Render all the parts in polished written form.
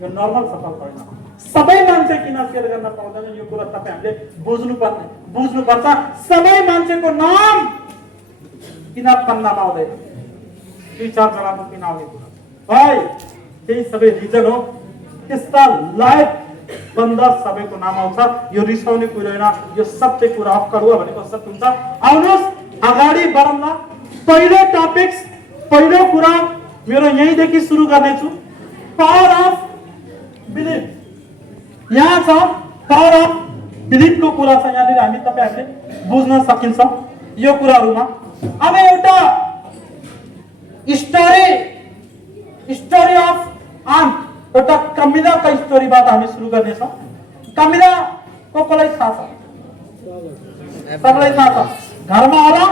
यो नर्मल सफलता होइन। सबै मान्छे किन सेयर गर्न पाउँदैन यो कुरा तपाईहरुले बुझ्नुपर्छ। सबै मान्छेको नाम किन पन्नामा आउँदैन, 2-4 जनाको किन आउने कुरा भाइ, त्यही सबै रिजन हो। त्यस्ता लाइफ बन्दा सबैको नाम आउँछ। यो रिसाउने कुरा होइन, यो सत्य कुरा हो। करुवा भनेको सत्य हुन्छ। आउनुहोस् अगाडि बढौँ। पहिलो टपिक्स, पहिलो कुरा मेरो यहीँदेखि सुरु गर्नेछु। Power of belief. यहाँ छ पावर अफ बिलिफको कुरा छ। यहाँनिर हामी तपाईहरुले बुझ्न सकिन्छ यो कुराहरुमा। अब एउटा स्टोरी अफ आन्ट, एउटा कमिलाको स्टोरीबाट हामी सुरु गर्नेछौँ। कमिला कोलाई थाहा छ? सबैलाई थाहा छ। घरमा होला,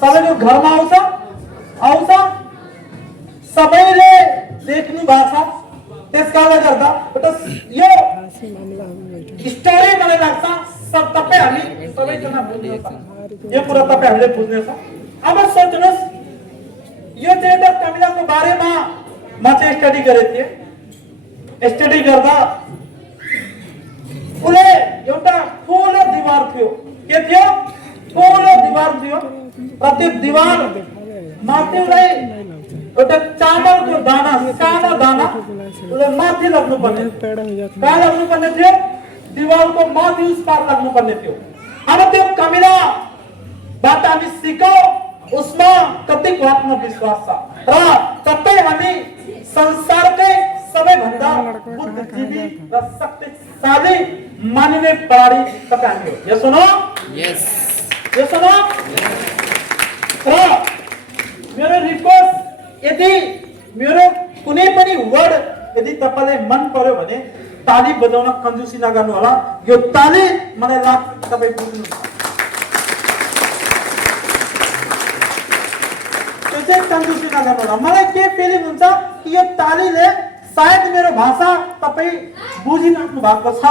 सबैको घरमा आउँछ, सबैले देख्नु भएको छ। त्यसकारणले गर्दा यो स्टोरी मलाई लाग्छ सब तपाईहरुले सबैजना बुझ्नुहुन्छ। यो कुरा तपाईहरुले बुझ्नेछ। अब सोच्नुस्, यो चाहिँ एउटा कमिलाको बारेमा म चाहिँ स्टडी गरेको थिएँ। स्टडी गर्दा उले एउटा ठुलो दिवार थियो। के थियो? ठुलो दिवार थियो। र त्यो दिवार माथि उलाई एउटा चामलको दाना, सानो दाना उले माथि लाग्नु पर्ने। कहाँ लाग्नु पर्ने थियो? दिवारको माथि उस पार लाग्नु पर्ने थियो। अब त्यो कमिलाबाट हामी सिकौँ उसमा कतिको आत्मविश्वास छ र कतै हामी संसारकै सबैभन्दा बुद्धिजीवी र शक्तिशाली मानिने प्राणी तपाईँ हामी हो। यस हो? यस। यस हो? र मेरो रिक्वेस्ट, यदि मेरो कुनै पनि वर्ड यदि तपाईलाई मन पर्यो भने ताली बजाउन कन्जुसी नगर्नु होला। यो ताली मलाई लाग्छ तपाईँ बुझ्नुहुन्छ। त्यो चाहिँ कन्जुसी नगर्नु होला। मलाई के फिलिङ हुन्छ कि यो तालीले सायद मेरो भाषा तपाईँ बुझिराख्नु भएको छ।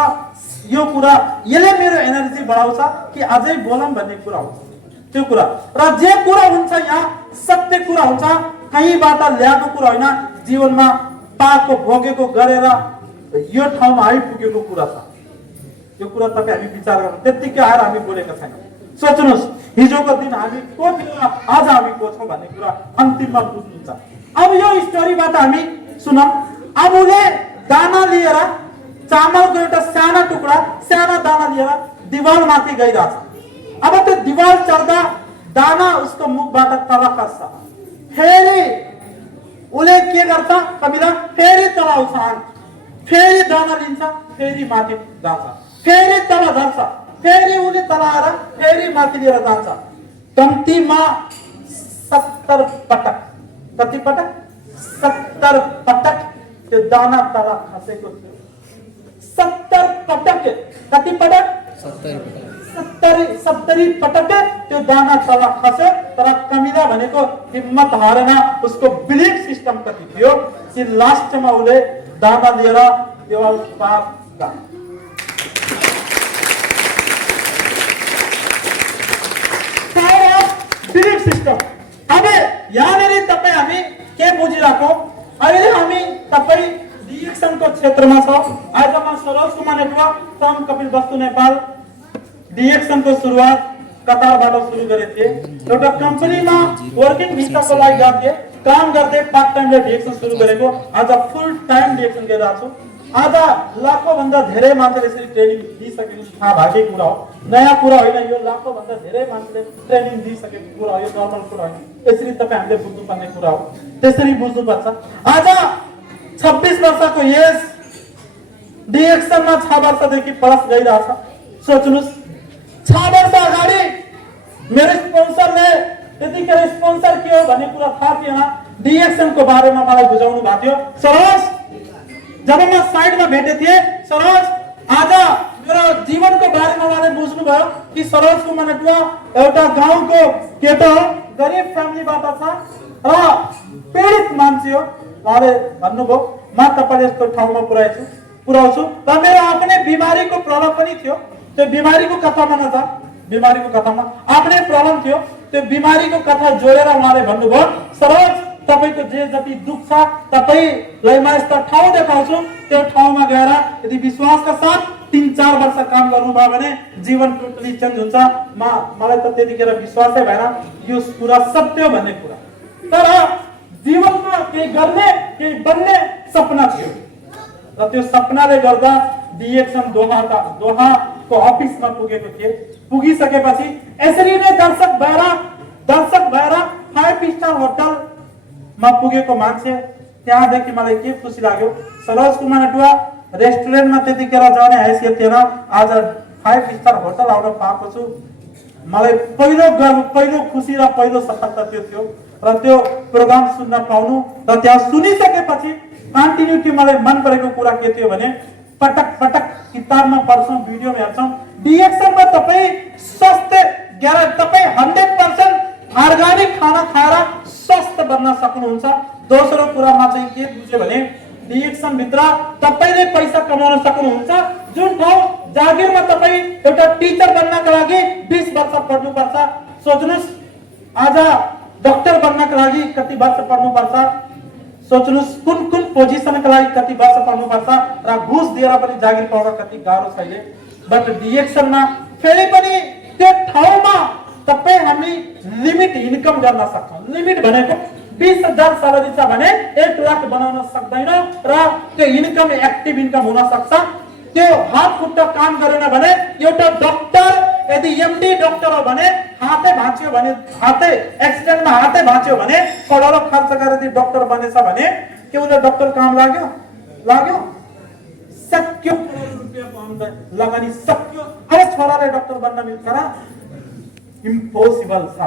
यो कुरा यसले मेरो एनर्जी बढाउँछ कि अझै बोलौँ भन्ने कुरा हुन्छ। त्यो कुरा र जे कुरा हुन्छ यहाँ सत्य कुरा हुन्छ। कहीँबाट ल्याएको कुरा होइन, जीवनमा पाएको भोगेको गरेर यो ठाउँमा आइपुगेको कुरा छ। यो कुरा तपाईँ हामी विचार गर्नु। त्यतिकै आएर हामी बोलेका छैनौँ। सोच्नुहोस्, हिजोको दिन हामी को थियौँ, आज हामी को छौँ भन्ने कुरा अन्तिममा बुझ्नुहुन्छ। अब यो स्टोरीबाट हामी सुनौँ। अब उसले दाना लिएर, चामलको एउटा सानो टुक्रा, सानो दाना लिएर दिवार माथि गइरहेछ। अब त्यो दिवार चढ्दा दाना उसको मुखबाट तल खस्छ। फेरि उसले के गर्छ? कमिला फेरि तल आउँछ, फेरि दाना लिन्छ, फेरि माथि जान्छ, फेरि तल झर्छ, फेरि उसले तल आएर फेरि माथि लिएर जान्छ। कम्तीमा 70 पटक। कति पटक? 70 पटक त्यो दाना तल खसेको थियो। 70 पटक। कति पटक? 70 पटक त्यो दाना तल खस्यो। तर कमिला भनेको हिम्मत हारेन। उसको बिलिफ सिस्टम कति थियो कि लास्टमा उसले दाना लिएर देवाल पार गयो। Belief system. अब यहाँनिर तपाईँ हामी के बुझिरहेको? अहिले हामी तपाईँ डिएक्सनको क्षेत्रमा छ। आज म सरोज कुमार नेटुवा फ्रम कपिलवस्तु नेपाल डिएक्सनको सुरुवात कतारबाट सुरु गरेको थिएँ। एउटा कम्पनीमा वर्किङ भिसाको लागि गएको थिएँ। काम गर्दै पार्ट टाइमले डिएक्सन सुरु गरेको। आज फुल टाइम डिएक्सन गरिरहेको छु। आज लाखौँ भन्दा धेरै मान्छेले यसरी ट्रेनिङ दिइसकेको थाहा भएकै कुरा हो। नयाँ कुरा होइन यो। लाखौँ भन्दा धेरै मान्छेले ट्रेनिङ दिइसकेको कुरा हो। यो नर्मल कुरा होइन। यसरी तपाईँ हामीले बुझ्नुपर्ने कुरा हो। त्यसरी बुझ्नुपर्छ। आज 26 वर्षको एज, डिएक्सनमा 6 वर्षदेखि प्लस गइरहेछ। सोच्नुहोस्, 6 वर्ष अगाडि मेरो स्पोन्सरले त्यतिखेर स्पोन्सर के हो भन्ने कुरा थाहा थिएन। डिएक्सनको बारेमा मलाई बुझाउनु भएको थियो। सरोज, जब म साइडमा भेटे थिएँ, सरोज आज मेरो जीवनको बारेमा उहाँले बुझ्नुभयो कि सरोज कुमार नेटुवा एउटा गाउँको केटा हो, गरिब फ्यामिलीबाट छ र पीडित मान्छे हो। उहाँले भन्नुभयो म तपाईँ यस्तो ठाउँमा पुर्याउँछु र मेरो आफ्नै बिमारीको प्रब्लम पनि थियो। त्यो बिमारीको कथामा नजा, बिमारीको कथामा आफ्नै प्रब्लम थियो। त्यो बिमारीको कथा जोडेर उहाँले भन्नुभयो, सरोज तपाईको जे जति दुख छ तपाईलाई म यस्तो ठाउँ देखाउँछु त्यो ठाउँमा गएर यदि विश्वासका साथ 3-4 वर्ष काम गर्नुभयो भने जीवन टोटली चेन्ज हुन्छ। मलाई त त्यतिखेर विश्वासै भएन यो कुरा सत्य भन्ने कुरा। तर जीवनमा केही गर्ने केही बन्ने सपना थियो र त्यो सपनाले गर्दा डिएक्सन दोहाको अफिसमा पुगेको थिए। पुगिसकेपछि यसरी नै दर्शक भएर 5 स्टार होटलमा पुगेको मान्छे त्यहाँदेखि मलाई के खुसी लाग्यो, सरोज कुमार नेटुवा रेस्टुरेन्टमा त्यतिखेर जाने हैसियत थिएन, आज 5 स्टार होटल आउन पाएको छु। मलाई पहिलो गर्व, पहिलो खुसी र पहिलो सफलता त्यो थियो र त्यो प्रोग्राम सुन्न पाउनु र त्यहाँ सुनिसकेपछि कन्टिन्युटी मलाई मन परेको कुरा के थियो भने पटक किताबमा पढ्छौं, भिडियोमा हेर्छौं, डिएक्सनमा तपाई स्वस्थ तपाई 100% अर्गानिक खाना खाएर स्वस्थ बन्न सक्नुहुन्छ। दोस्रो कुरामा चाहिँ के बुझ्यो भने डिएक्सन भित्र तपाईले पैसा कमाउन सक्नुहुन्छ। जुन ठाउँ जागिरमा तपाई एउटा टिचर बन्नका लागि 20 वर्ष पढ्नुपर्छ, सोच्नुस् आज डाक्टर बन्नका लागि कति वर्ष पढ्नुपर्छ, सोच्नुस् कुन पोजिसनका लागि कति वर्ष पढ्नुपर्छ र घुस दिएर पनि जागिर पाउन कति गाह्रो छैन। बट डिएक्सनमा फेरि पनि त्यो ठाउँमा तपाई हामी लिमिट इन्कम गर्न सक्छौं। लिमिट भनेको 20,000 स्यालेरी छ भने 1 लाख बनाउन सक्दैन र त्यो इन्कम एक्टिभ इन्कम हुन सक्छ। त्यो हात खुट्टा काम गरेन भने एउटा डाक्टर यदि एमडी डाक्टर हो भने हातै भाँच्यो भने एक्सिडेन्टमा हातै भाँच्यो भने करोडौं खर्च गरेर डाक्टर बनेछ भने के उसले डाक्टर काम लाग्यो सक्यो, करोड रुपैयाँ लगानी सक्यो। अरे छोराले डाक्टर बन्न मिल्छ र? इम्पोसिबल छ।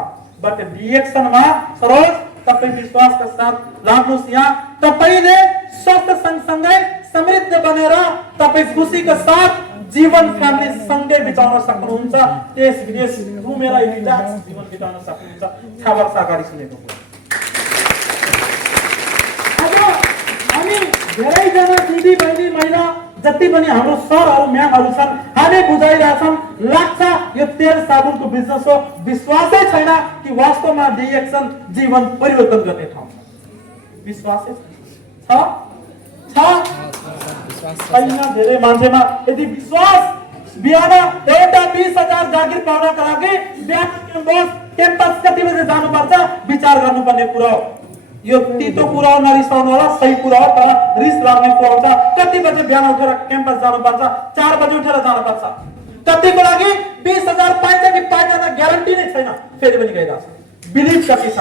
बट डिएक्सनमा सरोज तपाई विश्वासका साथ लाग्नुस्। यहाँ तपाईले स्वस्थ सँगसँगै समृद्ध बनेर तपाई खुशीका साथ जीवन फ्यामिली सँगै बिताउन सक्नुहुन्छ। देश विदेश घुमेर रिल्याक्स जीवन बिताउन सक्नुहुन्छ। 6 वर्ष अगाडि सुनेको कुरा। अब हामी धेरैजना दिदी बहिनी महिला जति पनि हाम्रो सरहरू म्यामहरू छन् हामी बुझाइरहेछौँ, लाग्छ यो तेल साबुनको बिजनेस हो। विश्वासै छैन कि वास्तवमा डिएक्सन जीवन परिवर्तन गर्ने ठाउँ छ। विश्वासै छ छैन धेरै मान्छेमा। यदि विश्वास बिहान एउटा 20,000 जागिर पाउनका लागि बिहान क्याम्पस कति बजे जानुपर्छ विचार गर्नुपर्ने कुरा हो। यो तितो कुरा हो, नरिसाउनु होला, सही कुरा हो, तर रिस लाग्ने कुरा हुन्छ। कति बजे बिहान उठेर क्याम्पस जानुपर्छ? 4 बजे उठेर जानुपर्छ। कतिको लागि 20,000 पाइन्छ कि पाइँदैन ग्यारेन्टी नै छैन, फेरि पनि गइरहेको छ। बिलिभ कति छ,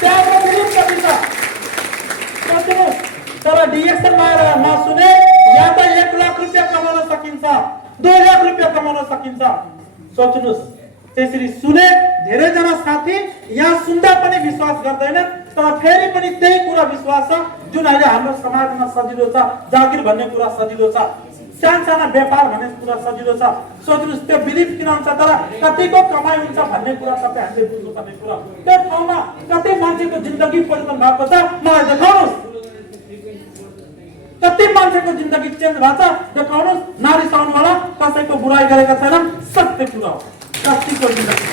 त्यहाँको बिलिभ कति छ सोच्नुहोस्। तर डिएक्सनमा आएर नसुने या त 1 लाख रुपैयाँ कमाउन सकिन्छ, 2 लाख रुपैयाँ कमाउन सकिन्छ। सोच्नुहोस् त्यसरी सुने धेरैजना साथी यहाँ सुन्दा पनि विश्वास गर्दैन, तर फेरि पनि त्यही कुरा विश्वास छ जुन अहिले हाम्रो समाजमा सजिलो छ। जागिर भन्ने कुरा सजिलो छ, साना व्यापार भन्ने कुरा सजिलो छ। सोच्नुहोस् त्यो बिलिभ किन हुन्छ, तर कतिको कमाइ हुन्छ भन्ने कुरा तपाईँ हामीले बुझ्नुपर्ने कुरा। त्यो ठाउँमा कति मान्छेको जिन्दगी परिवर्तन भएको छ मलाई देखाउनुहोस्। कति मान्छेको जिन्दगी चेन्ज भएको छ देखाउनुहोस्। नरिसाउनु होला, कसैको बुराई गरेका छैनन्, सत्य कुरा हो। कतिको जिन्दगी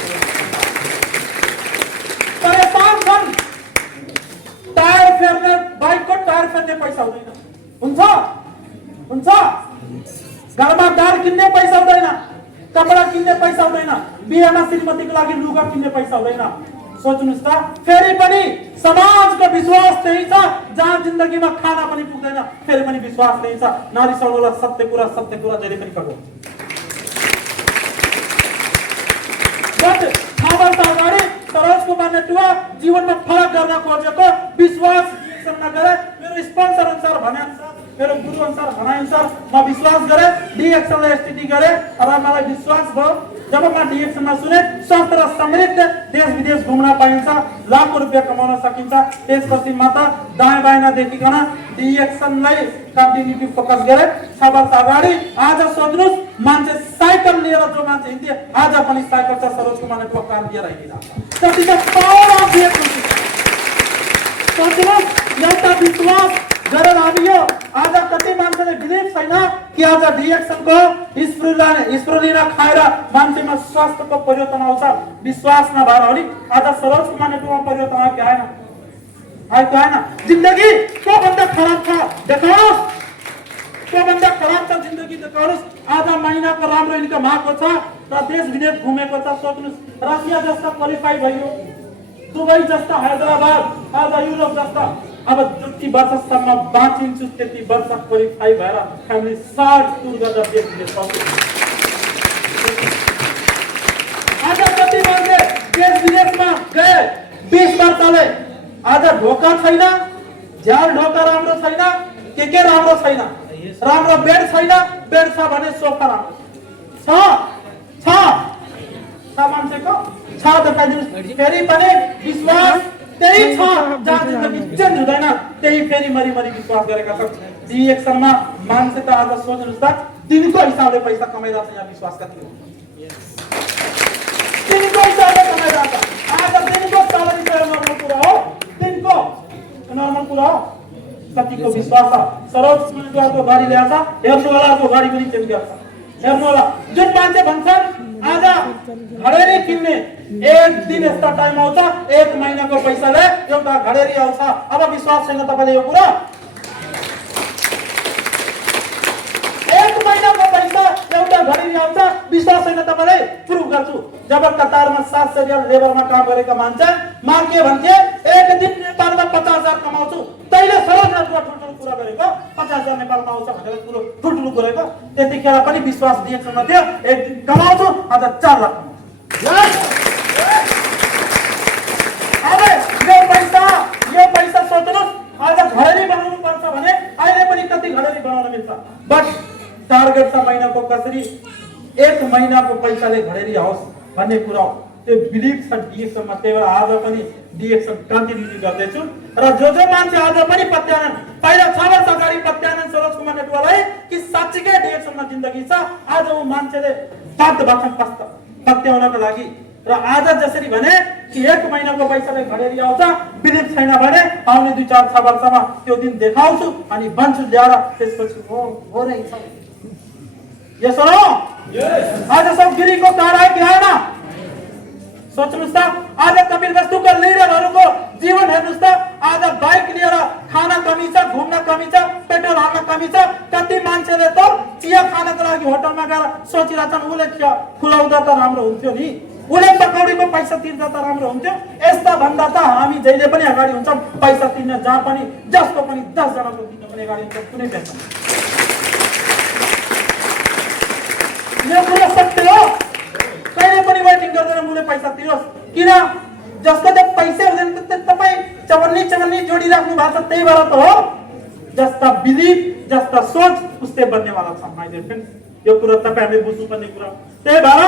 परेशान छन्, टायर फेर्ने बाइकको टायर फेर्ने पैसा हुँदैन, हुन्छ घरमा दाल किन्ने पैसा हुँदैन, कपडा किन्ने पैसा हुँदैन, बिहेमा श्रीमतीको लागि लुगा किन्ने पैसा हुँदैन। सोच्नुस् त फेरि पनि समाजको विश्वास त्यही छ जहाँ जिन्दगीमा खाना पनि पुग्दैन, फेरि पनि विश्वास त्यही छ। नरिसाउनुला, सत्य कुरा जहिले पनि कहो। बट 6 वर्ष अगाडि सरोज कुमार नेटुवा जीवनमा फरक गर्न खोजेको विश्वास नगरे मेरो स्पोन्सर अनुसार भने अनुसार मेरो गुरु अनुसार भनाइ अनुसार म विश्वास गरे, डिएक्सनलाई स्थिति गरे र मलाई विश्वास भयो। जब म डिएक्सनमा सुने स्वस्थ र समृद्ध देश विदेश घुम्न पाइन्छ, लाखौं रुपैयाँ कमाउन सकिन्छ, त्यसपछि म त दायाँ बायाँ नदेखिकन डिएक्सनलाई कन्टिन्युटी फोकस गरे। 6 वर्ष अगाडि आज सोच्नुस् मान्छे साइकल लिएर जो मान्छे हिँड्थे आज पनि साइकल छ सरोज कुमार नेटुवा कार लिएर हिँडिरहेको छ। जति चाहिँ पावर अफ डिएक्सन सोच्नुस् एउटा विश्वास गरेर हामी यो आज कति मान्छेले बिलिभ छैन कि आज डिएक्सनको स्प्रुलिना खाएर मान्छेमा स्वास्थ्यको परिवर्तन आउँछ। विश्वास नभएर हो नि आज सरोज कुमार नेटुवामा परिवर्तन आयो कि आएन? आएको होइन जिन्दगी कोभन्दा खराब छ देखाउनुहोस् कोभन्दा खराब छ जिन्दगी देखाउनुहोस् आधा महिनाको राम्रो इन्कम आएको छ र देश विदेश घुमेको छ सोच्नुहोस् रसिया जस्ता क्वालिफाई भयो दुबई जस्ता हैदराबाद आज युरोप जस्ता अब जति वर्षसम्म बाँचिन्छु त्यति वर्ष क्वालिफाई भएर फ्यामिली साथ टुर गरेर देश विदेश सक्छु आज कति मान्छे देश विदेशमा गए 20 वर्षले आज ढोका छैन झ्याल ढोका राम्रो छैन के राम्रो छैन राम्रो बेड छैन बेड छ भने सोफा राम्रो छ मान्छेको छ देखाइदिनुहोस् फेरि पनि विश्वास त्यही छ जहाँ जिन्दगी चेन्ज हुँदैन त्यही फेरि मरी विश्वास गरेका छन् डिएक्सनमा मान्छे त आज सोच्नुहोस् त दिनको हिसाबले पैसा कमाइरहेको छ यहाँ विश्वास कति हो दिनको हिसाबले कमाइरहेको छ आज दिनको स्यालेरी चाहिँ नर्मल कुरा हो दिनको नर्मल कुरा हो कतिको विश्वास छ सरोज सुमनको गाडी ल्याएछ हेर्नुवालाको गाडी पनि चेन्ज गर्छ हेर्नुवाला जुन मान्छे भन्छन् आज घडेरी किन्ने एक दिन यस्ता टाइम आउँछ एक महिनाको पैसाले एउटा घडेरी आउँछ अब विश्वास छैन तपाईले यो कुरा एक महिनाको पैसा एउटा घडेरी आउँछ विश्वास छैन तपाईले प्रुफ गर्छु जब कतारमा 7 रियाल लेबरमा काम गरेका मान्छे मार्के भन्थे एक दिन नेपालमा 50,000 कमाउँछु तैले सरलको ठुल्ठुलो कुरा गरेको 50,000 नेपालमा आउँछ भनेर ठुल्ठुलो गरेको त्यतिखेर पनि विश्वास दिएछन् थियो एक दिन कमाउँछु आज 4 लाख अब यो पैसा सोच्नुहोस् आज घडेरी बनाउनु पर्छ भने अहिले पनि कति घडेरी बनाउन मिल्छ बट टार्गेट छ महिनाको कसरी एक महिनाको पैसाले घडेरी आओस् भन्ने कुरा त्यो बिलिभ छ डिएक्सनमा त्यही भएर आज पनि डिएक्सन कन्टिन्यू गर्दैछु र जो मान्छे आज पनि पत्यानन् पहिला 6 वर्ष अगाडि पत्यानन् सरोज कुमार नेटवालाई कि साच्चीकै डिएक्सनमा जिन्दगी छ आज उ मान्छेले बाध्य भन्छन् पत्याउनको लागि र आज जसरी भने कि एक महिनाको पैसाले घडेरी आउँछ बिलिभ छैन भने आउने 2-4 वर्षमा त्यो दिन देखाउँछु अनि बन्छु ल्याएर त्यसपछि हो रहेछ यस हो आज सब गिरीको कार आयो कि आएन सोच्नुस् त आज कपिल वस्तुको लिडरहरुको जीवन हेर्नुस् त आज बाइक लिएर खान कमी छ घुम्न कमी छ पेट्रोल हाल्न कमी छ कति मान्छेले त चिया खानको लागि होटलमा गएर सोचिरहेछन् उले खुलाउँदा त राम्रो हुन्थ्यो नि उले पकौडीको पैसा तिर्दा त राम्रो हुन्थ्यो यस्ता भन्दा त हामी जहिले पनि अगाडि हुन्छौं पैसा तिर्न जहाँ पनि जसको पनि 10 जनाको दिन पनि अगाडि हुन्छ कुनै पेसा यो कुरा सत्य हो कहिले पनि वेटिङ गर्दैन मुले पैसा तिरोस् किन जसको त पैसा हुँदैन त तपाई चवन्नी जोडी राख्नु भएको छ त्यही भएर त हो जस्ता बिलिभ जस्ता सोच उस्तै बन्ने वाला छ माय डियर फ्रेन्ड्स यो कुरा तपाईहरुले बुझ्नु पर्ने कुरा त्यही भएर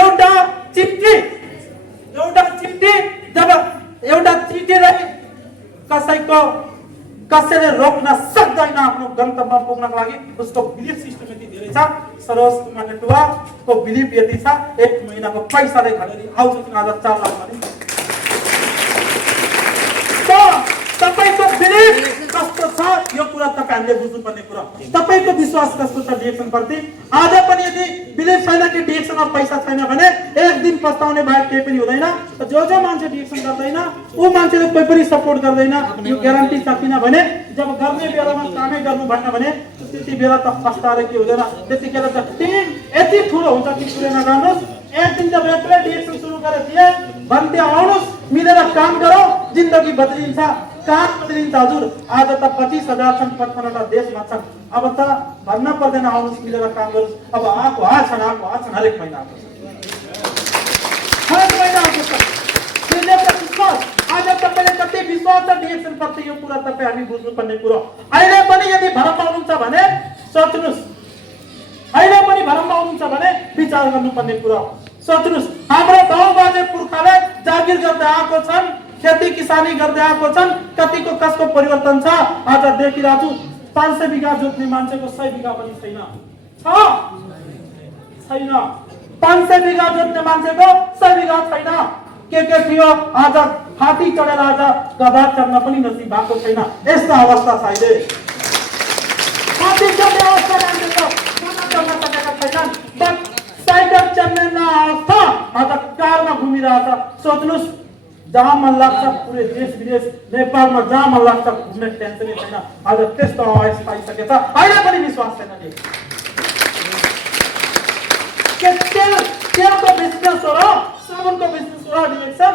एउटा चिट्ठी जब एउटा चिठीलाई कसैले रोक्न सक्दैन आफ्नो गन्तव्यमा पुग्नको लागि उसको बिलिभ सिस्टम यति धेरै छ सरोज कुमार नेटवाको बिलिभ यति छ एक महिनाको पैसाले घडेरी आउँछ आज 4 लाख भने त तपाईको बिलिभ कस्तो छ यो कुरा तपाईहरुले बुझ्नु पर्ने कुरा तपाईको विश्वास कस्तो छ डिएक्सन प्रति आज पनि यदि बिलिभ छैन कि डिएक्सनमा पैसा छैन भने एक दिन पस्ताउने बाहेक केही पनि हुँदैन जो मान्छे डिएक्सन गर्दैन उ मान्छेले कोही पनि सपोर्ट गर्दैन यो ग्यारेन्टी छ किनभने जब गर्ने बेलामा कामै गर्नु भएन भने त्यति बेला त पस्ताएर के हुँदैन त्यतिखेर त टिम यति ठुलो हुन्छ कि कुरै नगर्नुस् एक दिन जब एक्लै डिएक्सन सुरु गरे थिए भन्थे आउनुस् मिलेर काम गरौ जिन्दगी बदलिन्छ काम बदलिन्छ हजुर आज त 25,000 छन् 55वटा देशमा छन् अब त भन्न पर्दैन आउनुस् मिलेर काम गरोस् अब आको छन् हरेक महिना आको आज तपाईले कति विश्वास छ डिएक्सन प्रति यो कुरा तपाई हामी बुझ्नु पर्ने कुरा अहिले पनि यदि भरम पाउनुहुन्छ भने सोच्नुस् अहिले पनि भरम पाउनुहुन्छ भने विचार गर्नुपर्ने कुरा सोच्नुस् हाम्रो बाउ बाजे पुर्खाले जागिर गर्दै आएको छन् खेती किसानी गर्दै आएको छन् कतिको कसको परिवर्तन छ आज देखिरहेछु 500 बिघा जोत्ने मान्छेको 100 बिघा पनि छैन 500 बिघा जोत्ने मान्छेको 100 बिघा छैन के थियो आज हात्ती चढेर आज गधा चढ्न पनि नसिब भएको छैन यस्ता अवस्था छ अहिले हात्ती चढ्ने अवस्था मान्छेको चढ्न सकेका छैनन् साइकल चढ्ने अवस्था आज कारमा घुमिरहेछ सोच्नुस् जहाँ मन लाग्छ पुरै देश विदेश नेपालमा जहाँ मन लाग्छ घुम्ने टेन्सनै छैन। आज त्यस्तो आवाज पाइसकेछ, अहिले पनि विश्वास छैन नि के तेलको बिजनेस हो र साबुनको बिजनेस हो र डिरेक्सन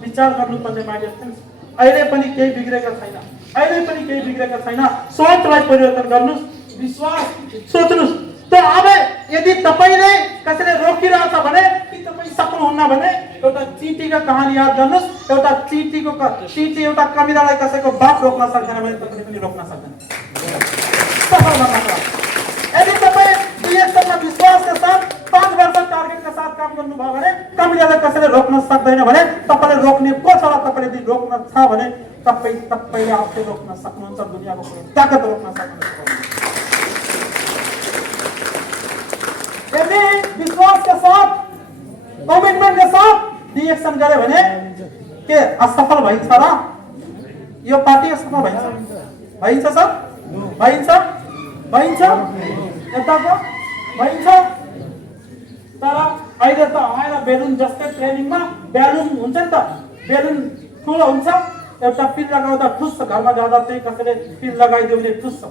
विचार गर्नुपर्ने मान्छे फ्रेन्ड्स। अहिले पनि केही बिग्रेको छैन, अहिले पनि केही बिग्रेको छैन। सोचलाई परिवर्तन गर्नुस्, विश्वास सोच्नुस्। त अब यदि तपाईले कसैले रोकिरहेछ भने कि तपाई सक्नुहुन्न भने एउटा चिठीको कहानी याद गर्नुस्। एउटा चिठी एउटा कवितालाई कसैको बात रोक्न सक्दैन भने तपाईले पनि रोक्न सक्दैन। सफल गर्न सक्छ यदि तपाई डिएक्सनमा विश्वासका साथ 5 वर्ष टार्गेटका साथ काम गर्नुभयो भने कवितालाई कसैले रोक्न सक्दैन भने तपाईले रोक्ने को छ र तपाईले यदि रोक्न छ भने तपाईले आफै रोक्न सक्नुहुन्छ। दुनियाको कुनै ताकत रोक्न सक्नुहुन्छ। यदि विश्वास के साथ कमिटमेंट के साथ डिएक्सन गरे भने के असफल भइन्छ र यो पार्टी असफल भइन्छ सर भइन्छ यताको भइन्छ। तर अहिले त आएर बेलुन जस्तै ट्रेनिङमा बेलुन हुन्छ नि त, बेलुन ठुलो हुन्छ, एउटा पिल लगाउँदा ठुस्स, घरमा जाँदा चाहिँ कसैले पिल लगाइदियो भने ठुस्स हो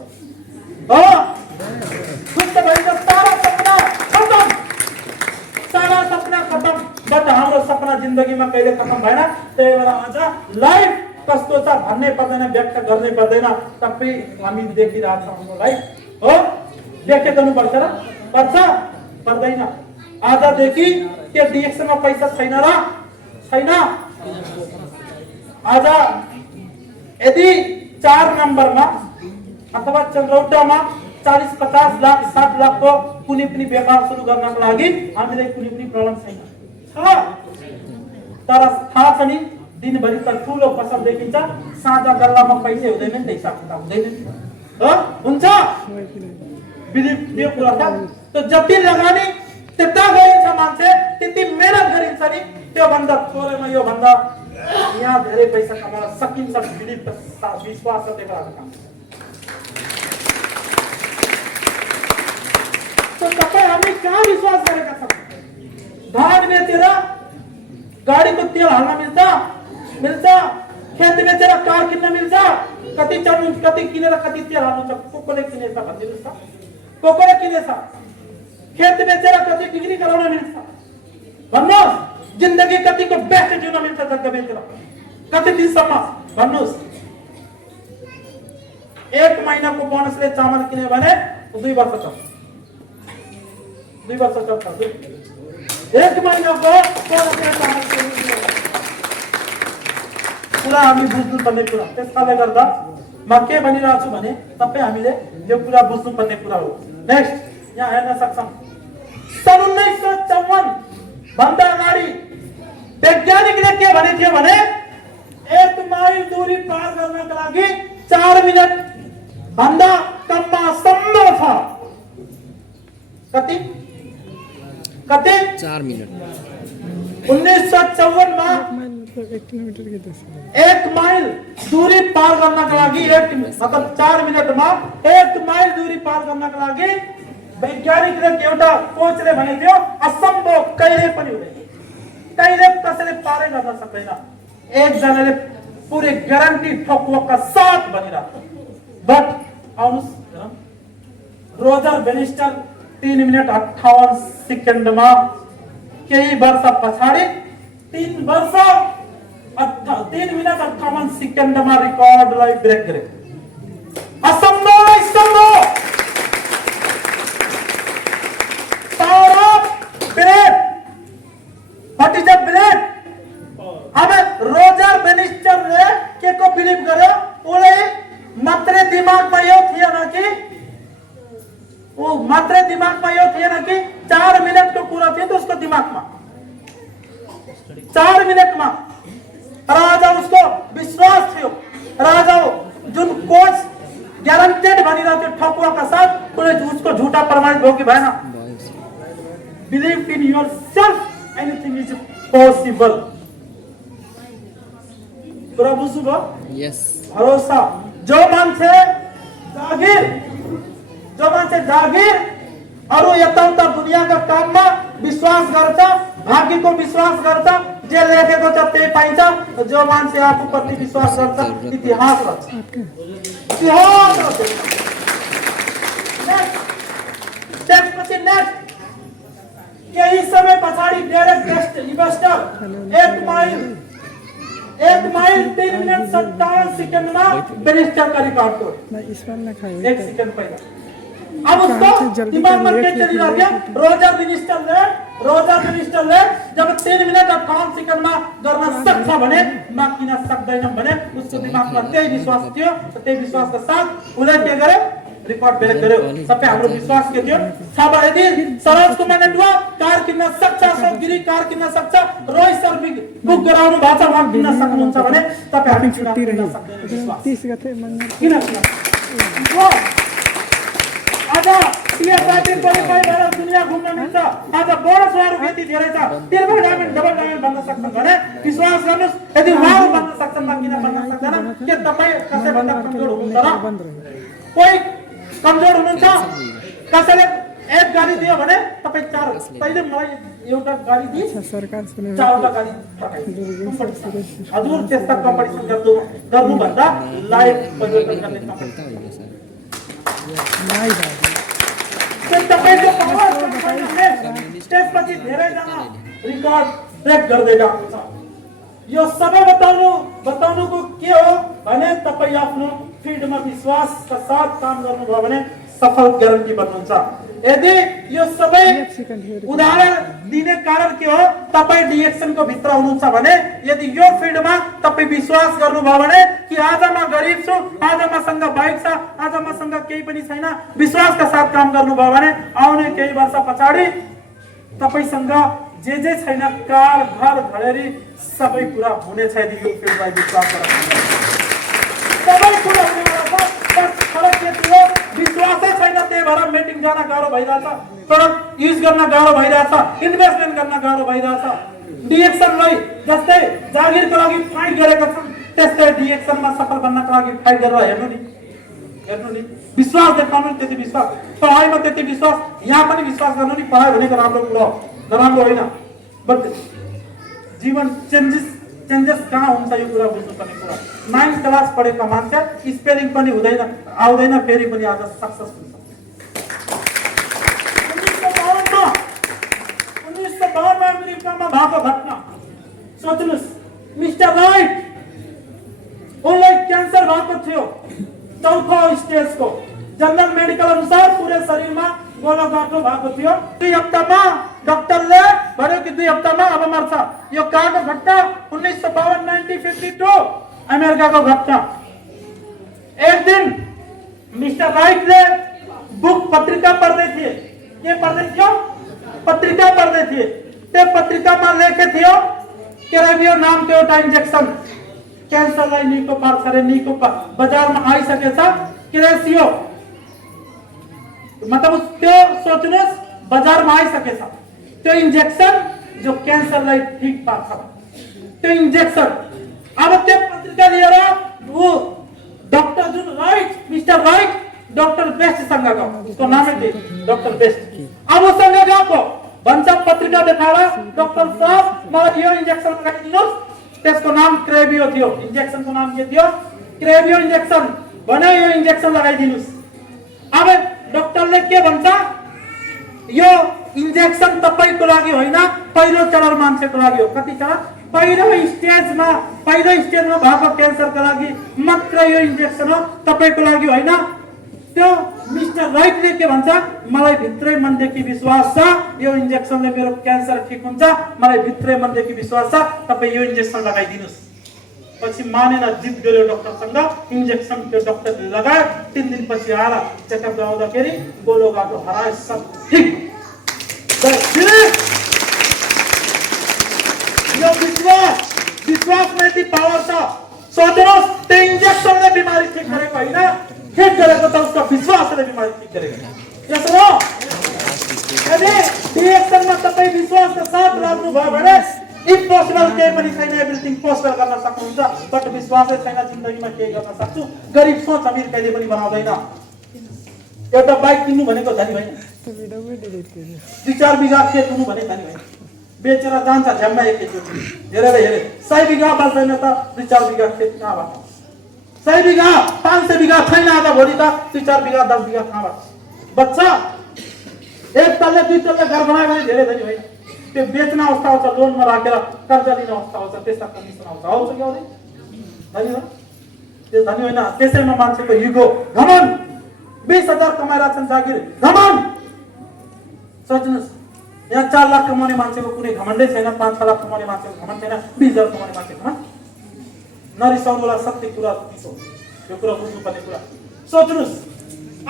ठुस्स भइन्छ। सारा सपना खत्म बट हाम्रो सपना जिन्दगीमा कहिले खत्म भएन। त्यही भएर आज लाइफ कस्तो छ भन्नै पर्दैन, व्याख्या गर्नै पर्दैन। सबै हामी देखिरहेछौँ हाम्रो लाइफ हो, देखेदनु पर्छ र पर्दैन। आजदेखि के डिएक्सनमा पैसा छैन र छैन। आज यदि 4 नम्बरमा अथवा चन्द्रौटामा 40-50 लाख 60 लाख को कुनै पनि व्यापार सुरु गर्नको लागि हामीलाई कुनै पनि प्रब्लम छैन छ। तर थाहा छ नि दिनभरि त ठुलो फसल देखिन्छ, साझा गल्लामा पैसा हुँदैन नि, हिसाब किताब हुँदैन हो हुन्छ यो कुरा त। जति लगानी त्यता गरिन्छ मान्छे, त्यति मेहनत गरिन्छ नि, त्यो भन्दा थोरैमा यो भन्दा यहाँ धेरै पैसा कमाउन सकिन्छ। विश्वास र देखाएको काम। तो तपाईं हामी कहाँ विश्वास गरेका छौँ? भाग बेचेर गाडीको तेल हाल्न मिल्छ, खेत बेचेर कार किन्न मिल्छ। कति चढ्नु, कति किनेर कति तेल हाल्नु छ, कोले किनेछ भनिदिनुस् त, कोले किनेछ। खेत बेचेर कति डिग्री गराउन मिल्छ भन्नुहोस्। जिन्दगी कतिको बेस्ट जिउन मिल्छ जग्गा बेचेर, कति दिनसम्म भन्नुहोस्। 1 महिनाको बोनसले चामल किन्यो भने 2 वर्ष चल्छ, 2 वर्ष चल्छ। 1 महिनाको बोनसले चामल कुरा हामी बुझ्नुपर्ने कुरा। त्यसकारणले गर्दा म के भनिरहेको छु भने तपाईँ हामीले यो कुरा बुझ्नुपर्ने कुरा हो। नेक्स्ट यहाँ हेर्न सक्छौँ सन् 1954 भन्दा अगाडि वैज्ञानिकले के भने थियो भने 1 माइल दूरी पार गर्नका लागि 4 मिनट भन्दा कममा सम्भव छ। कति 4 मिनट 1954 मा 1 माइल दूरी पार गर्नका लागि मतलब 4 मिनटमा 1 माइल दूरी पार गर्नका लागि वैज्ञानिकले एउटा कोचले भने थियो असम्भव कहिले पनि हुँदैन, कहिले कसैले पारै गर्न सक्दैन। एकजनाले पुरै ग्यारेन्टी ठोक्वका साथ भनिरहेको। बट आउनुस् रोजर बेनिस्टर 3 मिनट 58 सेकेन्डमा केही वर्ष पछाडि 3 मिनट 58 सेकेन्डमा रेकर्डलाई ब्रेक गरे। असम्भव सम्भव। What is the blade? अब रोजर बेनिस्टरले के को बिलिभ गर्यो? उले मात्रै दिमागमा यो थिएन कि 4 मिनटको कुरा थियो त उसको दिमागमा 4 मिनटमा। र आज उसको विश्वास थियो, र आज जुन कोच ग्यारेन्टेड भनिरहेको थियो ठकुवाका साथ, उसको झुटा प्रमाणित भयो कि भएन? Believe in yourself, anything is possible. कुरा बुझ्नुभयो? यस। भरोसा। जो मान्छे जागिर अरू यताउता दुनियाँका काममा विश्वास गर्छ, भाग्यको विश्वास गर्छ, जे लेखेको छ त्यही पाइन्छ। जो मान्छे आफूप्रति विश्वास गर्छ इतिहास रच्छ। इतिहास रच्छ। त्यसपछि नेक्स्ट केही समय पछाडि direct best investor 1 mile 3 minute 57 सेकंडमा बैरिस्टर का रिकॉर्ड तोड़। 1 सेकंड पहले। अब उसको दिमाग में क्या चली रहा है? रोजर मिनिस्टर ने जब 3 मिनट 58 सेकंड में गर्न सक्छ भने म किन सक्दैन भने उसको दिमागमा त्यही विश्वास थियो। त्यही विश्वासका साथ उसले के गर्यो? रिकॉर्ड ब्रेक गर्यो। सबै हाम्रो विश्वास के थियो? छ यदि सरोज कुमार नेटुवा कार किन्न सक्छ, अशोक गिरी कार किन्न सक्छ, रोहित शर्मा बुक गराउनु भएको छ उहाँ किन्न सक्नुहुन्छ भने तपाईहरु किन सक्दैन विश्वास? 30 गते किन आज टिया पार्टी क्वालिफाई भएर दुनिया घुम्न मिल्छ। आज बोनसहरु यति धेरै छ। तिर्पल डायमन्ड डबल डायमन्ड बन्न सक्छन् भने विश्वास गर्नुस्। यदि उहाँहरु बन्न सक्छन् किन बन्न सक्दैन? के तपाई कसै भन्दा कमजोर हुनुहुन्छ र? कोही कमजोर हुनुहुन्छ? कसैले एक गाडी दियो भने तपाई 4 पहिले मलाई एउटा गाडी दिए सरकार सुने 4वटा गाडी पठाइदिनु। हजुर त्यस्ता कम्पिटिसन गर्नु भन्दा लाइभ परिवर्तन गर्ने कम्पिटिसन तपाईँको पावर त्यसपछि धेरैजना रिकर्ड ब्रेक गर्दै जानुहुन्छ। यो सबै बताउनुको के हो भने तपाई आफ्नो फिल्डमा विश्वासका साथ काम गर्नुभयो भने सफल ग्यारेन्टी बन्नुहुन्छ। यदि यो सबै उदाहरण दिने कारण के हो? तपाई डिएक्सन को भित्र हुनुहुन्छ भने यदि यो फिल्डमा तपाई विश्वास गर्नुभयो भने कि आज म गरिब छु, आज मसँग बाइक छ, आज मसँग केही पनि छैन, विश्वासका साथ काम गर्नुभयो भने आउने केही वर्ष पछाडी तपाईसँग जे छैन कार घर घडेरी सबै कुरा हुनेछ यदि यो फिल्डमा विश्वास गर्नुहुन्छ। सबै कुरा हुनेवाला छ। बस फरक के थियो? विश्वासै छैन त्यही भएर मिटिङ जान गाह्रो भइरहेछ, प्रोडक्ट युज गर्न गाह्रो भइरहेछ, इन्भेस्टमेन्ट गर्न गाह्रो भइरहेछ। डिएक्सनलाई जस्तै जागिरको लागि फाइट गरेका छन् त्यस्तै डिएक्सनमा सफल बन्नका लागि फाइट गरेर हेर्नु नि विश्वास देखाउनु नि। त्यति विश्वास पढाइमा त्यति विश्वास, यहाँ पनि विश्वास गर्नु नि। पढाइ भनेको राम्रो कुरा हो, नराम्रो होइन, बट जीवन चेन्जेस कहाँ हुन्छ यो कुरा बुझ्नुपर्ने कुरा। 9 क्लास पढेको मान्छे स्पेलिङ पनि आउँदैन फेरि पनि आज सक्सेसफुल छ। 1952 मा अमेरिकामा भएको घटना सोच्नुस्। मिस्टर राइट उनलाई क्यान्सर भएको थियो 4औं स्टेजको। जनरल मेडिकल अनुसार पुरै शरीरमा गोलो गाँठो भएको थियो। 2 हप्तामा डाक्टरले भन्यो कि 2 हप्तामा अब मर्छ। यो कहाँको घटना? 1952 अमेरिकाको घटना। एक दिन मिस्टर राइटले बुक पत्रिका पढ्दै थिए। के पढ्दै थियो? पत्रिका पढ्दै थिए। त्यो पत्रिकामा लेखे थियो क्रेभियो नामको एउटा इन्जेक्सन क्यान्सरलाई निको पार्छ रे। निको बजारमा आइसकेछ क्रेसियो, मतलब त्यो सोच्नुस् बजारमा आइसकेछ त्यो इन्जेक्सन जो क्यान्सरलाई ठीक पार्छ त्यो इन्जेक्सन। अब त्यो पत्रिका लिएर वो डाक्टर जुन right mister right doctor best सँग गयो। उसको नामै थियो डाक्टर बेस्ट। अब उसँग गएको भन्छ पत्रिका देखाएर डाक्टर साहब मलाई यो इन्जेक्सन लगाइदिनुहोस्। त्यसको नाम क्रेभियो थियो। इन्जेक्सनको नाम के थियो? क्रेभियो इन्जेक्सन। भने यो इन्जेक्सन लगाइदिनुहोस्। अब डाक्टरले के भन्छ? यो इन्जेक्सन तपाईको लागि होइन, पहिलो चरण मान्छेको लागि हो। कति चरण? पहिलो स्टेजमा भएको क्यान्सरको लागि मात्र यो इन्जेक्सन हो, तपाईको लागि होइन। त्यो मिस्टर राइटले के भन्छ? मलाई भित्रै मनदेखि विश्वास छ यो इन्जेक्सनले मेरो क्यान्सर ठीक हुन्छ, मलाई भित्रै मनदेखि विश्वास छ, तपाई यो इन्जेक्सन लगाइदिनुस्। पछि मानेन, जिद गर्यो डाक्टरसँग। इन्जेक्सन त्यो डाक्टरले लगायो। 3 दिन पछि आएर चेकअप गराउँदाखेरि गोलो गाँठो हरायो, सब ठीक। यो विश्वासमा यति पावर छ। सोच्नुहोस् त्यो इन्जेक्सनले बिमारी ठीक गरेको होइन, ठीक गरेको त उसको विश्वासले बिमारी ठीक गरेको। यसो हो यदि डिएक्सनमा तपाई विश्वासका साथ लाग्नुभयो भने इम्पोसिबल केही पनि छैन, एभ्रिथिङ पोसिबल गर्न सक्नुहुन्छ। बट विश्वासै छैन जिन्दगीमा केही गर्न सक्छु। गरिब सोच अमीर कहिले पनि बनाउँदैन। एउटा बाइक किन्नु भनेको धनी होइन, 2-4 बिघा खेत हुनु भने धनी होइन। बेचेर जान्छ झ्याम्मा एकैचोटि हेरेर हेरे 100 बिघा बस्दैन त 2-4 बिघा खेत कहाँबाट 100 बिघा 500 बिघा छैन आज भोलि त 2-4 बिघा 10 बिघा कहाँबाट बच्चा एक तल्ले दुई तल्ले घर बनायो भने धेरै धनी होइन त्यो बेच्न अवस्था आउँछ लोनमा राखेर कर्जा लिने अवस्था आउँछ त्यसमा कमिसन आउँछ आउँछ कि आउँदैन धनी हो त्यो धनी होइन त्यसैमा मान्छेको इगो घमण्ड 20,000 कमाइरहेको छन् जागिर घमण्ड सोच्नुस् यहाँ 4 लाख कमाउने मान्छेको कुनै घमण्डै छैन 5-6 लाख कमाउने मान्छेको घमण्ड छैन 20,000 कमाउने मान्छेको घमण्ड नरिसाउनुला सत्य कुरा हो यो कुरा बुझ्नुपर्ने कुरा सोच्नुस्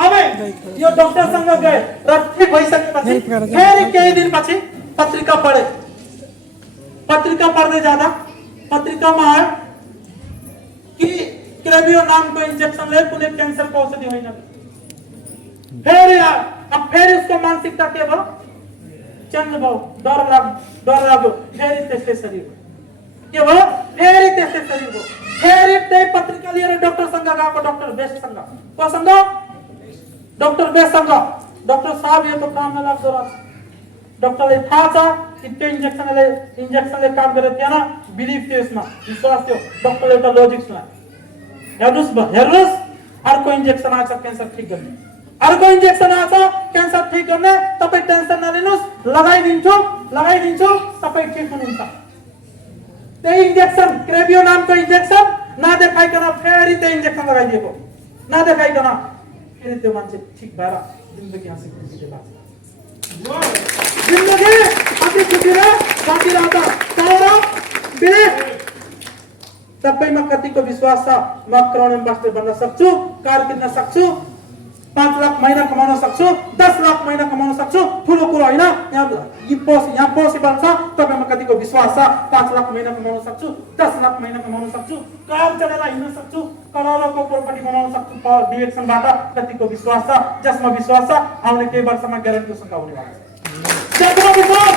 अब यो डाक्टरसँग गए र ठीक भइसकेपछि फेरि केही दिनपछि पत्रिका पढ्दै जाँदा पत्रिकामा आयो कि क्रेबियो नामको इन्जेक्सनले कुनै क्यान्सरको औषधि होइन फेरि अब फेरि उसको मानसिकता के भयो चेन्ज भयो डर लाग्यो फेरि त्यस्तै शरीर के भयो फेरि त्यस्तै शरीर भयो फेरि त्यही पत्रिका लिएर डाक्टरसँग गएको डाक्टर बेस्टसँग कोसँग डाक्टर बेस्टसँग डाक्टर साहब यो त काम नलाग्दो रहेछ डाक्टरले थाहा छ कि त्यो इन्जेक्सनले काम गरेर थिएन बिलिभ थियो यसमा विश्वास थियो डाक्टरले एउटा लजिक सुनायो हेर्नुहोस् अर्को इन्जेक्सन आछ क्यान्सर ठीक गर्ने अर्को इन्जेक्सन आछ क्यान्सर ठीक गर्ने तपाईँ टेन्सन नलिनुहोस् लगाइदिन्छु तपाईँ ठीक हुनुहुन्छ त्यही इन्जेक्सन क्रेबियो नामको इन्जेक्सन नदेखाइकन फेरि त्यही इन्जेक्सन लगाइदिएको नदेखाइकन फेरि त्यो मान्छे ठीक भएर जिन्दगी हाँसी खुसीले बाँच्छ जिन्दगी हाँसी खुसीले बाँचिरहन्छ तर बिलिभ सबैमा कतिको विश्वास छ म क्राउन एम्बेसडर बन्न सक्छु कार किन्न सक्छु 5 लाख महिना कमाउन सक्छु 10 लाख महिना कमाउन सक्छु ठुलो कुरा होइन यहाँ पोसिबल छ तपाईमा कतिको विश्वास छ 5 लाख महिना कमाउन सक्छु 10 लाख महिना कमाउन सक्छु कार चलाएर हिँड्न सक्छु करोडको प्रपर्टी बनाउन सक्छु डिरेक्सनबाट कतिको विश्वास छ जसमा विश्वास छ आउने केही वर्षमा ग्यारेन्टीसँग आउनेवाला छ जसमा विश्वास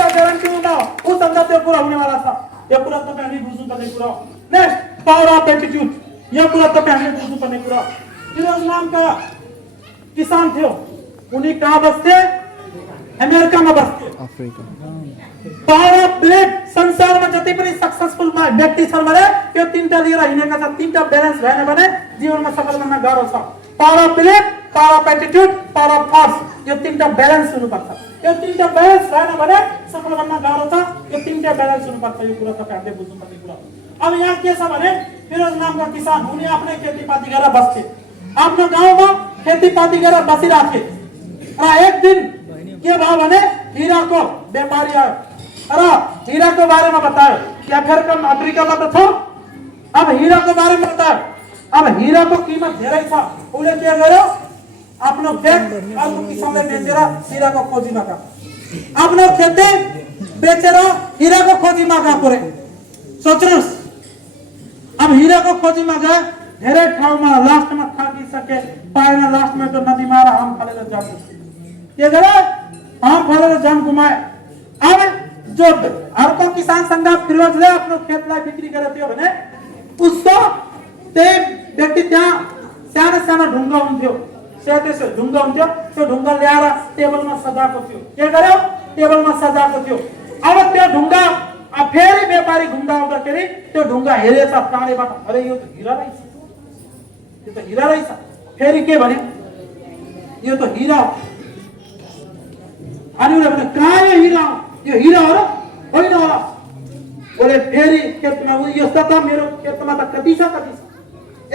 छ ग्यारेन्टी हुन उसँग त्यो कुरा हुनेवाला छ यो कुरा तपाईहरुले बुझ्नुपर्ने कुरा नेक्स्ट पावर अफ एटिट्युड यो कुरा तपाईहरुले बुझ्नुपर्ने कुरा फिरोज नामका किसान थियो उनी कहाँ बस्थे अमेरिकामा बस्थे अफ्रिका पावर अफ ब्लेड संसारमा जति पनि सक्सेसफुल व्यक्ति छन् भने त्यो तीनटा लिएर हिँडेका छन् तीनटा ब्यालेन्स भएन भने जीवनमा सफल बन्न गाह्रो छ power of blade power of attitude power of thoughts यो तीनटा ब्यालेन्स हुनुपर्छ यो तीनटा ब्यालेन्स भएन भने सफल बन्न गाह्रो छ यो तीनटा ब्यालेन्स हुनुपर्छ यो कुरा तपाईहरुले बुझ्नुपर्ने कुरा अब यहाँ के छ भने फिरोज नामका किसान उनी आफ्नै खेतीपाती गरेर बस्थे आफ्नो गाउँमा खेतीपाती गरेर बसिराथे र एक दिन के भयो भने हीराको व्यापारी आयो र हीराको बारेमा बतायो कि अफ्रिका अफ्रिकामा त छ अब हीराको बारेमा बतायो अब हीराको कीमत धेरै छ उले के गर्यो आफ्नो ब्याग अर्को किसानले बेचेर हीराको खोजीमा गयो आफ्नो खेती बेचेर हीराको खोजीमा गएको रे सोच्नुस् अब हीराको खोजीमा गए धेरै ठाउँमा लास्टमा थाकिसके पाएन लास्टमा त्यो नदीमा हाम फालेर जान्छ के गरे हाम फालेर जान गुमाए अब जो अर्को किसानसँग फिरोजले आफ्नो खेतलाई बिक्री गरेको थियो भने उसको त्यही व्यक्ति त्यहाँ सानो सानो ढुङ्गा हुन्थ्यो त्यसो ढुङ्गा हुन्थ्यो त्यो ढुङ्गा ल्याएर टेबलमा सजाएको थियो के गर्यो टेबलमा सजाएको थियो अब त्यो ढुङ्गा फेरि व्यापारी घुम्दा आउँदाखेरि त्यो ढुङ्गा हेरेछ टाढेबाट अरे यो त हीरा रहेछ यो त हीरा रहेछ फेरि के भने यो त हीरा हो अनि उले भने कहाँ यो हीरा हो र होइन होला ओले फेरि खेतमा यस्ता त मेरो खेतमा त कति छ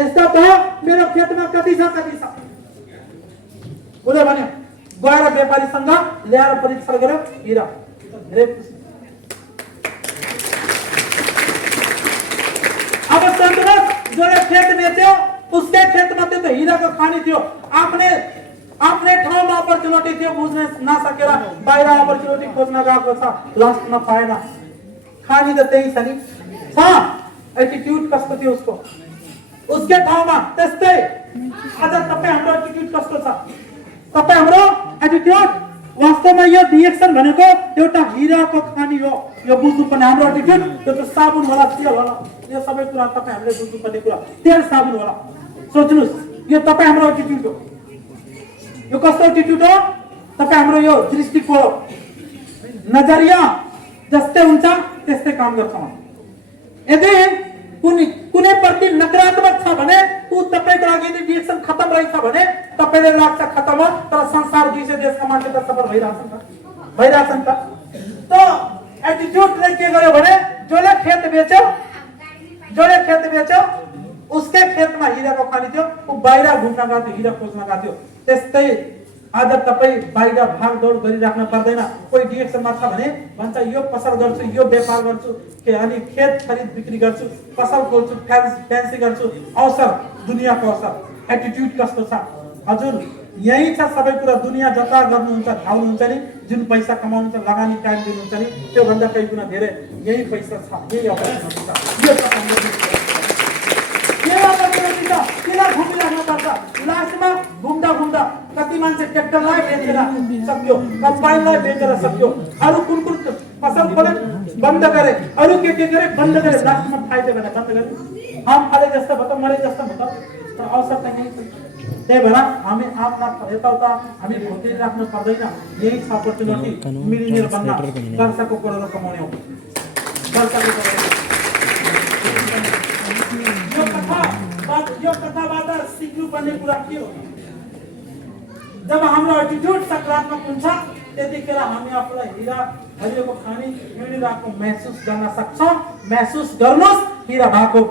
यस्ता त मेरो खेतमा कति छ उले भने गएर व्यापारीसँग ल्याएर परीक्षण गर्यो हीरा धेरै खुसी अब संतोष जोले खेत बेच्यो उसके खेत में तो हीरा को खानी थियो आपने ठाउँमा अपर्चुनिटी थियो बुझ्न नसकेर बाहिर अपर्चुनिटी खोज्न गएको छ लास्टमा पाएन खानी त त्यही छ नि छ एटिट्युड कस्तो थियो उसके ठाउँमा त्यस्तै आज तपाईं हाम्रो एटिट्युड कस्तो छ तपाईं हाम्रो एटिट्युड वास्तवमा यो डिएक्सन भनेको एउटा हीराको खानी हो यो बुझ्नुपर्ने हाम्रो एटिट्युड त्यो त साबुन होला तेल होला यो सबै कुरा तपाईहरुले बुझ्नुपर्ने कुरा तेल साबुन होला सोच्नुस् यो तपाईं हाम्रो एटिट्युड हो यो कस्तो एटिट्युड हो तपाईँ हाम्रो यो दृष्टिकोण नजरिया जस्तै हुन्छ त्यस्तै काम गर्छौँ। यदि कुनै प्रति नकारात्मक छ भने ऊ तपाईको लागि यदि डिरेक्सन खत्म रहेछ भने तपाईले लाग्छ खत्म हो, तर संसार 200 देशका मान्छे त सफल भइराछन् त। त एटिट्युडले के गर्यो भने जसले खेत बेच्यो उसकै खेतमा हिराको खानी थियो, ऊ बाहिर घुम्न गएको थियो, हिरा खोज्न गएको थियो। त्यस्तै आज तपाईँ बाहिर भागदौड गरिराख्न पर्दैन। कोही डिरेक्सनमा छ भने भन्छ यो पसल गर्छु, यो व्यापार गर्छु, अनि खेत खरिद बिक्री गर्छु, पसल खोल्छु, फ्यान्सी गर्छु। अवसर, दुनियाँको अवसर। एटिट्युड कस्तो छ हजुर? यही छ सबै कुरा। दुनियाँ जता गर्नुहुन्छ, धाउनुहुन्छ नि, जुन पैसा कमाउनुहुन्छ, लगानी कायम दिनुहुन्छ नि, त्योभन्दा कहीँ गुणा धेरै यही पैसा छ, यही अपर्च्युनिटी छ। यो छ हाम्रो किन घुमिराख्नु पर्छ? लास्टमा घुम्दा कति मान्छे ट्र्याक्टरलाई बेचेर सक्यो, कम्पाइनलाई बेचेर सक्यो, अरू कुन पसल खोले बन्द गरे, अरू के गरे बन्द गरे, लास्टमा फाइदे भने बन्द गरे। हम फले जस्तो भयो त मरे जस्तो भयो त, तर अवसर त यही छ। त्यही भएर हामी आफ्ना यताउता हामी भोटिराख्नु पर्दैन। यही छ अपर्च्युनिटी मिलिनियर बन्न, वर्षको करोडौँ कमाउने हो। यो कथाबाट सिक्नुपर्ने कुरा के हो? जब हाम्रो एटिट्युड सकारात्मक हुन्छ त्यतिखेर हामी आफूलाई हिरा हरियोको खानी मिलिरहेको महसुस गर्न सक्छौँ। महसुस गर्नुहोस्, हिरा भएको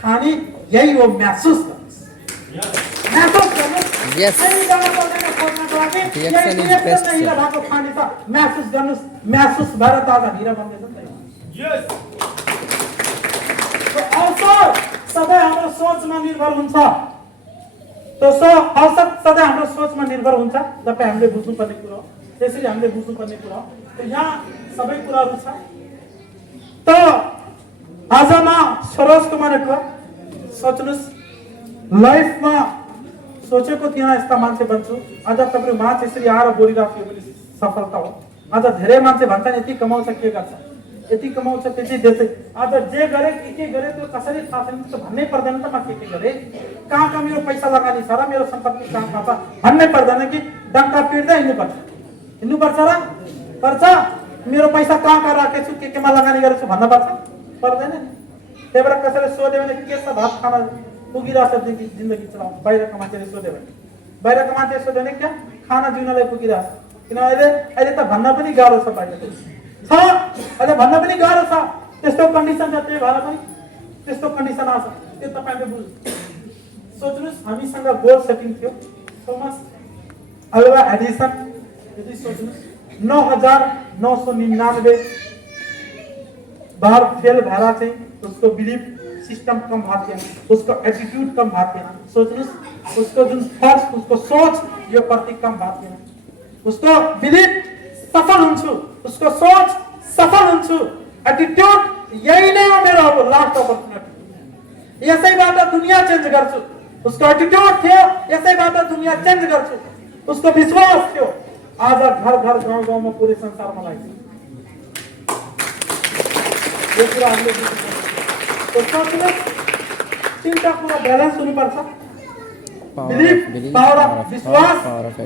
खानी यही हो। महसुस गर्नुहोस्। हिरा भएको खानी त महसुस गर्नुहोस्। महसुस भएर त आज हिरा बन्दैछ नि त। अवसर सधैँ हाम्रो सोचमा निर्भर हुन्छ। अवसर सधैँ हाम्रो सोचमा निर्भर हुन्छ। तपाईँ हामीले बुझ्नुपर्ने कुरा हो। त्यसरी हामीले बुझ्नुपर्ने कुरा हो। यहाँ सबै कुराहरू छ। त आजमा सरोज कुमार सोच्नुहोस्, लाइफमा सोचेको थिएन यस्ता मान्छे बन्छु। आज तपाईँ मान्छे यसरी आएर बोलिराख्यो भने सफलता हो। आज धेरै मान्छे भन्छन् यति कमाउँछ के गर्छ, यति कमाउँछ त्यति देख्छ। आज जे गरे के गरे त्यो कसरी थाहा छैन, त्यो भन्नै पर्दैन त। म के गरे, कहाँ मेरो पैसा लगानी छ र मेरो सम्पत्ति कहाँ छ भन्नै पर्दैन कि डङ्का पिट्दै हिँड्नुपर्छ र पर्छ। मेरो पैसा कहाँ राखेछु, केमा लगानी गरेछु भन्न पर्दैन नि। त्यही भएर कसैले सोध्यो भने के छ भात खाना पुगिरहेछ जिन्दगी चलाउनु। बाहिरको मान्छेले सोध्यो भने क्या खाना जिउनलाई पुगिरहेछ। किनभने अहिले त भन्न पनि गाह्रो छ, बाहिर छ अहिले भन्न पनि गाह्रो छ। त्यस्तो कन्डिसन छ, त्यही भएर पनि त्यस्तो कन्डिसन आउँछ। त्यो तपाईँले सोच्नुहोस्, हामीसँग गोल सेटिङ थियो। थोमस अल्वा एडिसन यदि सोच्नुहोस् 9999 बार फेल भएर चाहिँ उसको बिलिफ सिस्टम कम भएको थिएन, उसको एटिट्युड कम भएको थिएन। सोच्नुहोस्, उसको जुन फर्स्ट उसको सोच यो प्रति कम भएको थिएन। उसको बिलिफ सफल हुन्छु, उसको सोच सफल हुन्छु, एटिट्युड यही नै हो मेरो अब लास्ट अपर्च्युनिटी, यसैबाट दुनियाँ चेन्ज गर्छु। उसको एटिट्युड थियो, यसैबाट दुनियाँ चेन्ज गर्छु। उसको विश्वास थियो। आज घर गाउँमा पुरै संसारमा लाग्छ। यो कुरा हामीले सोच्नुहोस्, तिनवटा कुरा ब्यालेन्स हुनुपर्छ। बिलिफ, पावर अफ विश्वास,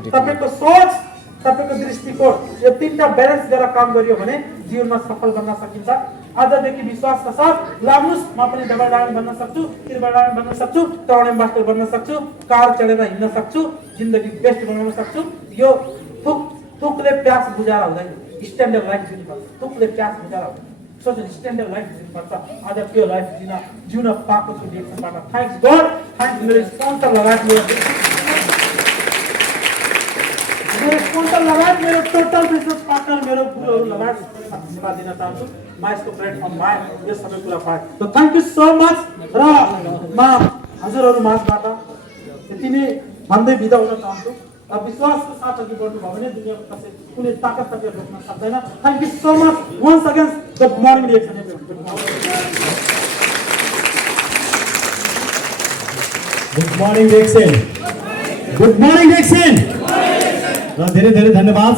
तपाईँको सोच, तपाईको दृष्टिकोण, यो तीनटा ब्यालेन्स गरेर काम गरियो भने जीवनमा सफल बन्न सकिन्छ। आजदेखि विश्वासका साथ लाग्नुहोस्, म पनि डबल डायमन्ड बन्न सक्छु, ट्रिपल डायमन्ड बन्न सक्छु, क्राउन एम्बेसडर बन्न सक्छु, कार चढेर हिँड्न सक्छु, जिन्दगी बेस्ट बनाउन सक्छु। यो थुकले प्यास बुझाएर हुँदैन, स्ट्यान्डर्ड लाइफ जिउनुपर्छ। थुकले प्यास बुझाएर हुँदैन, सोच्नु स्ट्यान्डर्ड लाइफ जिउनुपर्छ। आज त्यो लाइफ जिउन पाएको छु डिरेक्सनबाट। थ्याङ्क्स गड, थ्याङ्क्स मेरो स्पोन्सर लगायत मेरो टोटल बिजनेस पार्टनर मेरो गुरुहरू लगायत धन्यवाद दिन चाहन्छु। म यसको प्लेटफर्ममा यो सबै कुरा पाएँ। त थ्याङ्क यू सो मच। र म हजुरहरू माझबाट यति नै भन्दै बिदा हुन चाहन्छु। विश्वासको साथ अघि बढ्नुभयो भने दुनियाँको कसै कुनै ताकतले रोक्न सक्दैन। Thank you so much once again. Good morning reaction everyone. Good morning reaction. Good morning reaction. र धेरै धेरै धन्यवाद।